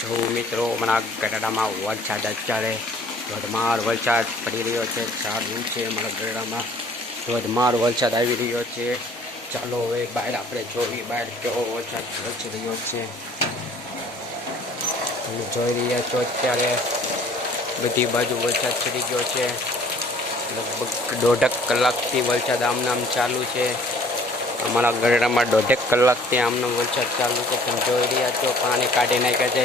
જો મિત્રો, હમણાં ગઢડામાં વરસાદ અત્યારે ધોધમાર વરસાદ પડી રહ્યો છે. ચાલુ છે અમારા ગઢડામાં ધોધમાર વરસાદ આવી રહ્યો છે. ચાલો હવે બહાર આપણે જોઈએ, બહાર કેવો વરસાદ વરસી રહ્યો છે. તમે જોઈ રહ્યા છો અત્યારે બધી બાજુ વરસાદ ચડી ગયો છે. લગભગ દોઢક કલાકથી વરસાદ આમ નામ ચાલુ છે. અમારા ગરડામાં દોઢેક કલાકથી આમનો વરસાદ ચાલુ છે. તમે જોઈ રહ્યા છો, પાણી કાઢી નાખ્યા છે.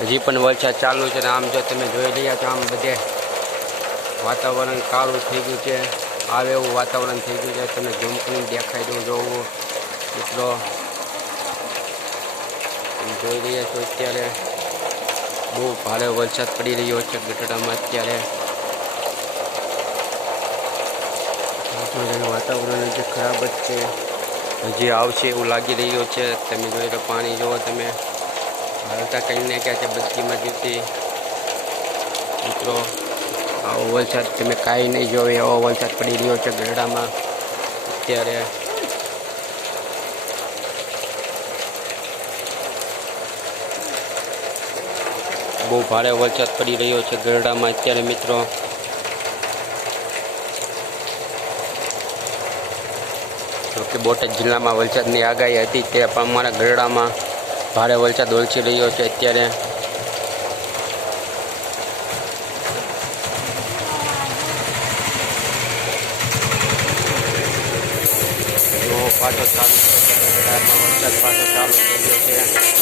હજી પણ વરસાદ ચાલુ છે આમ જો તમે જોઈ રહ્યા છો, આમ બધે વાતાવરણ કાળું થઈ ગયું છે. આવે એવું વાતાવરણ થઈ ગયું છે. તમે ઝૂમ કરીને દેખાઈ દઉં જોવું. મિત્રો જોઈ રહ્યા છો અત્યારે બહુ ભારે વરસાદ પડી રહ્યો છે ગઢડામાં અત્યારે. વાતાવરણ જે ખરાબ જ છે. હજી આવશે એવું લાગી રહ્યું છે. તમે જોઈ લો, પાણી જુઓ તમે. હાલતા કરી ક્યાં છે બધીમાં જતી મિત્રો, આવો વરસાદ તમે કાંઈ નહીં જોવે એવો વરસાદ પડી રહ્યો છે ગરડામાં અત્યારે બહુ ભારે વરસાદ પડી રહ્યો છે ગરડામાં અત્યારે મિત્રો જોકે બોટાદ જિલ્લામાં વલસાડની આગાહી હતી તે પણ અમારા ગરડામાં ભારે વરસાદ વરસી રહ્યો છે અત્યારે. જો પાછો ચાલુ છે, ગરડામાં વરસાદ પાછો ચાલુ થઈ ગયો છે.